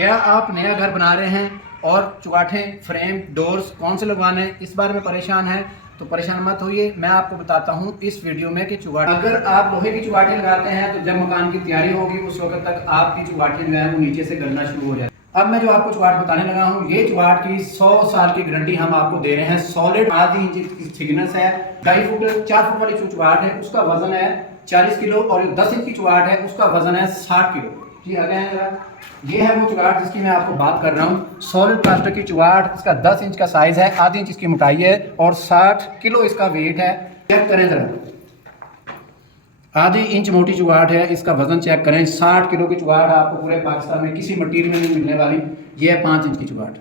क्या आप नया घर बना रहे हैं और चुगाठें, फ्रेम, डोर्स कौन से लगवाने हैं इस बारे में परेशान हैं? तो परेशान मत होइए, मैं आपको बताता हूं इस वीडियो में कि चुगाट अगर आप लोहे की चुगाटें लगाते हैं तो जब मकान की तैयारी होगी उस वक्त तक आपकी चुगाटें जो है वो नीचे से गलना शुरू हो जाए। अब मैं जो आपको चुगाट बताने लगा हूं, ये चुगाट की 100 साल की गारंटी हम आपको दे रहे हैं। सॉलिड आधी इंच की थिकनेस है, 2.5 फुट 4 फुट वाली जो चुगाट है उसका वजन है 40 किलो और जो 10 इंच की चुगाट है उसका वजन है 60 किलो। जी आगे हैं जरा, ये है वो चुगाट जिसकी मैं आपको बात कर रहा हूँ। सॉलिड प्लास्टिक की चुगाट, इसका 10 इंच का साइज है, आधी इंच इसकी मोटाई है और 60 किलो इसका वेट है। चेक करें जरा, आधी इंच मोटी चुगाट है, इसका वजन चेक करें। 60 किलो की चुगाट आपको पूरे पाकिस्तान में किसी मटीरियल में नहीं मिलने वाली। ये है 5 इंच की चुगाट।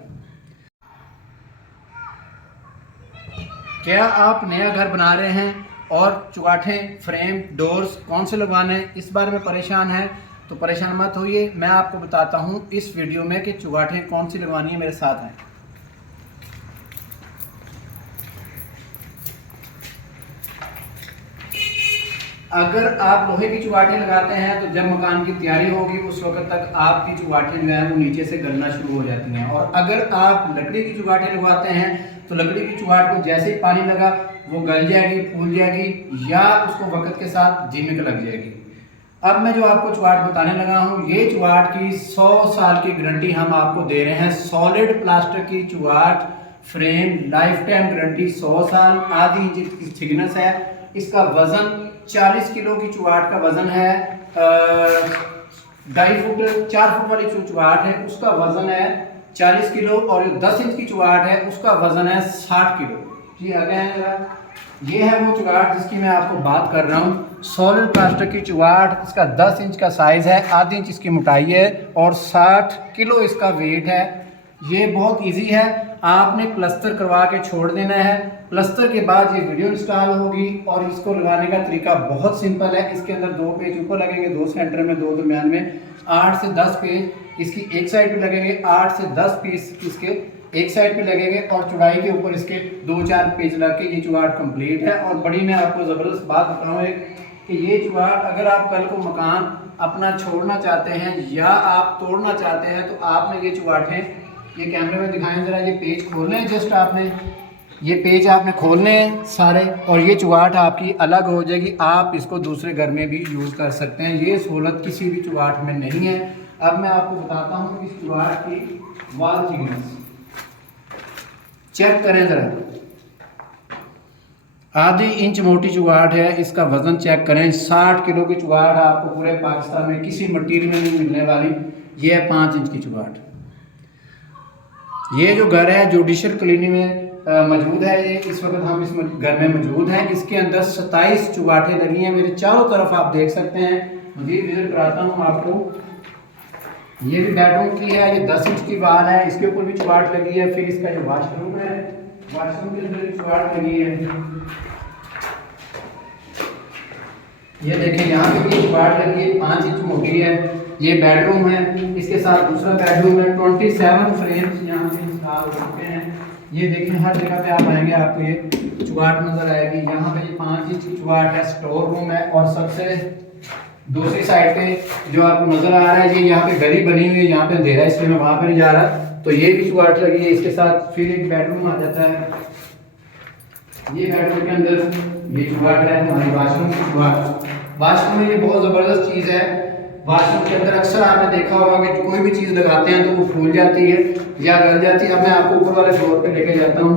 क्या आप नया घर बना रहे हैं और चुगाठें, फ्रेम, डोर्स कौन से लगवाने हैं इस बारे में परेशान हैं? तो परेशान मत होइए, मैं आपको बताता हूं इस वीडियो में कि चुगाठें कौन सी लगवानी है। मेरे साथ हैं। अगर आप लोहे की चुगाटें लगाते हैं तो जब मकान की तैयारी होगी उस वक्त तक आपकी चुगाटें जो है वो नीचे से गलना शुरू हो जाती हैं। और अगर आप लकड़ी की चुगाटें लगवाते हैं तो लकड़ी की चुगाट को जैसे ही पानी लगा वो गल जाएगी, फूल जाएगी या उसको वक्त के साथ दीमक लग जाएगी। अब मैं जो आपको चुगाट बताने लगा हूँ, ये चुगाट की 100 साल की गारंटी हम आपको दे रहे हैं। सॉलिड प्लास्टिक की चुगाट, फ्रेम, लाइफ टाइम गारंटी 100 साल, आधी इंच की थिकनेस है, इसका वजन 40 किलो की चुगाट का वजन है। 2.5 फुट 4 फुट वाली जो चुगाट है उसका वजन है 40 किलो और जो 10 इंच की चुगाट है उसका वजन है 60 किलो। जी आगे हैं जरा, ये है वो चुगाट जिसकी मैं आपको बात कर रहा हूँ। सॉलिड प्लास्टिक की चुगाट, इसका 10 इंच का साइज है, आधी इंच इसकी मोटाई है और 60 किलो इसका वेट है। ये बहुत इजी है, आपने प्लस्तर करवा के छोड़ देना है। प्लस्तर के बाद ये वीडियो इंस्टॉल होगी और इसको लगाने का तरीका बहुत सिंपल है। इसके अंदर 2 पेज ऊपर लगेंगे, 2 सेंटर में, 2 दरमियान में, 8 से 10 पेज इसकी एक साइड पे लगेंगे, 8 से 10 पीस इसके एक साइड पे लगेंगे और चौड़ाई के ऊपर इसके 2-4 पेज लग के ये चुगाट कंप्लीट है। और बड़ी मैं आपको ज़बरदस्त बात बताऊँ कि ये चुगाट अगर आप कल को मकान अपना छोड़ना चाहते हैं या आप तोड़ना चाहते हैं तो आपने ये चुगाटें, ये कैमरे में दिखाएं जरा, ये पेज खोलने हैं, जस्ट आपने ये पेज आपने खोलने हैं सारे और ये चुगाट आपकी अलग हो जाएगी। आप इसको दूसरे घर में भी यूज़ कर सकते हैं, ये सहूलत किसी भी चुगाट में नहीं है। अब मैं आपको बताता हूँ इस चुगाट की वॉल थिकनेस चेक करें जरा, आधी इंच मोटी चुगाट है, इसका वजन चेक करें। 60 किलो की चुगाट आपको पूरे पाकिस्तान में किसी मटीरियल में नहीं मिलने वाली। ये है 5 इंच की चुगाट। ये जो घर है जुडिशल कॉलोनी में मौजूद है, ये इस वक्त हम इस घर में मौजूद हैं। इसके अंदर 27 चुगाटें लगी हैं, मेरे चारों तरफ आप देख सकते हैं। मजीद विजिट कराता हूँ आपको। ये भी बेडरूम की है, ये 10 इंच की वाल है, इसके ऊपर भी चुगाट लगी है। फिर इसका जो वाशरूम है, वाशरूम के अंदर भी चुगाट लगी है। ये देखें, यहाँ पे भी चुगाट लगी है, 5 इंच मोटी है। ये बेडरूम है, इसके साथ दूसरा बेडरूम है। 27 फ्रेम्स यहाँ पे इंस्टॉल हो चुके हैं। ये देखें, हर जगह पे आप आएंगे आपको ये चुगाट नजर आएगी। यहाँ पे ये 5 इंच की चुगाट है, स्टोर रूम है। और सबसे दूसरी साइड पे जो आपको नजर आ रहा है, ये यहाँ पे गली बनी हुई है, यहाँ पे अंधेरा इसलिए मैं वहां पे नहीं जा रहा, तो ये भी चुगाट लगी है। इसके साथ फिर एक बेडरूम आ जाता है। ये बेडरूम के अंदर ये चुगाट है, हमारी वाशरूम की चुगाट। वाशरूम में ये बहुत जबरदस्त चीज है। वाशरूम के अंदर अक्सर आपने देखा होगा कि कोई भी चीज लगाते हैं तो वो फूल जाती है या गल जाती है। अब मैं आपको ऊपर वाले फ्लोर पे लेके जाता हूँ।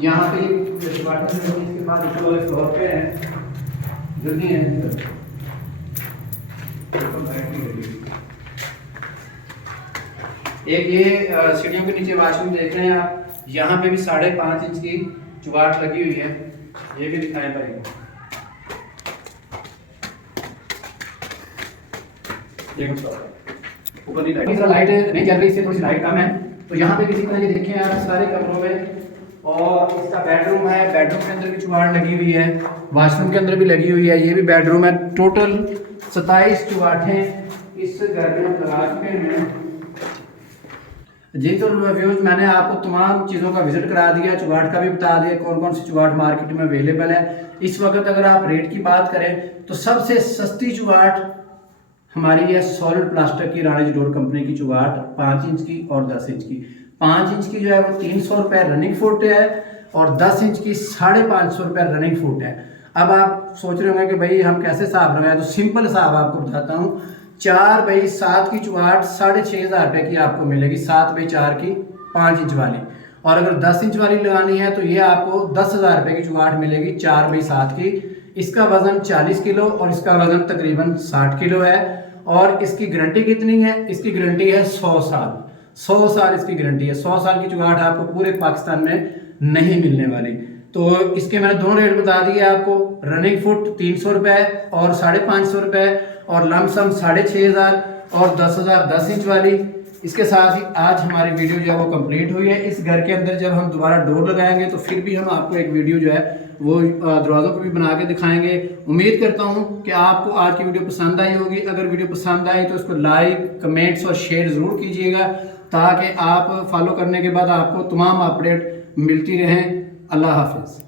यहाँ पे इसके बाद ऊपर वाले फ्लोर पे है, जल्दी है। एक ये सीढ़ियों के नीचे वाशरूम देख रहे हैं आप, यहाँ पे भी 5.5 इंच की चुगाट लगी हुई है। ये भी दिखाएं भाई, ऊपर की लाइट नहीं चल रही, इससे थोड़ी सी लाइट कम है। तो यहाँ पे किसी तरह ये देखें आप सारे कमरों में। और इसका बेडरूम है, बेडरूम के अंदर भी चुगाट लगी हुई है, वाशरूम के अंदर भी लगी हुई है। ये भी बेडरूम है। टोटल 27 चुगाटें इस घर में हम लगा चुके हैं। जी तो व्यूअर्स, मैंने आपको तमाम चीज़ों का विजिट करा दिया, चुगाट का भी बता दिया कौन कौन सी चुगाट मार्केट में अवेलेबल है इस वक्त। अगर आप रेट की बात करें तो सबसे सस्ती चुगाट हमारी है सॉलिड प्लास्टर की रानीज डोर कंपनी की चुगाट 5 इंच की और 10 इंच की। 5 इंच की जो है वो 300 रुपये रनिंग फुट है और 10 इंच की 550 रुपये रनिंग फुट है। अब आप सोच रहे होंगे कि भाई हम कैसे हिसाब लगाएं, तो सिंपल हिसाब आपको बताता हूँ। 4x7 की चुगाट 6500 रुपये की आपको मिलेगी, 7x4 की 5 इंच वाली। और अगर 10 इंच वाली लगानी है तो ये आपको 10,000 रुपये की चुगाट मिलेगी 4x7 की। इसका वजन 40 किलो और इसका वजन तकरीबन 60 किलो है। और इसकी गारंटी कितनी है? इसकी गारंटी है 100 साल। 100 साल इसकी गारंटी है। 100 साल की चुगाट आपको पूरे पाकिस्तान में नहीं मिलने वाली। तो इसके मैंने दोनों रेट बता दिए आपको। रनिंग फुट 300 रुपये और 550 रुपये और लमसम 6500 और 10,000 10 इंच वाली। इसके साथ ही आज हमारी वीडियो जो है वो कंप्लीट हुई है। इस घर के अंदर जब हम दोबारा डोर लगाएंगे तो फिर भी हम आपको एक वीडियो जो है वो दरवाज़ों को भी बना के दिखाएंगे। उम्मीद करता हूँ कि आपको आज की वीडियो पसंद आई होगी। अगर वीडियो पसंद आई तो इसको लाइक, कमेंट्स और शेयर ज़रूर कीजिएगा, ताकि आप फॉलो करने के बाद आपको तमाम अपडेट मिलती रहें। अल्लाह हाफिज़।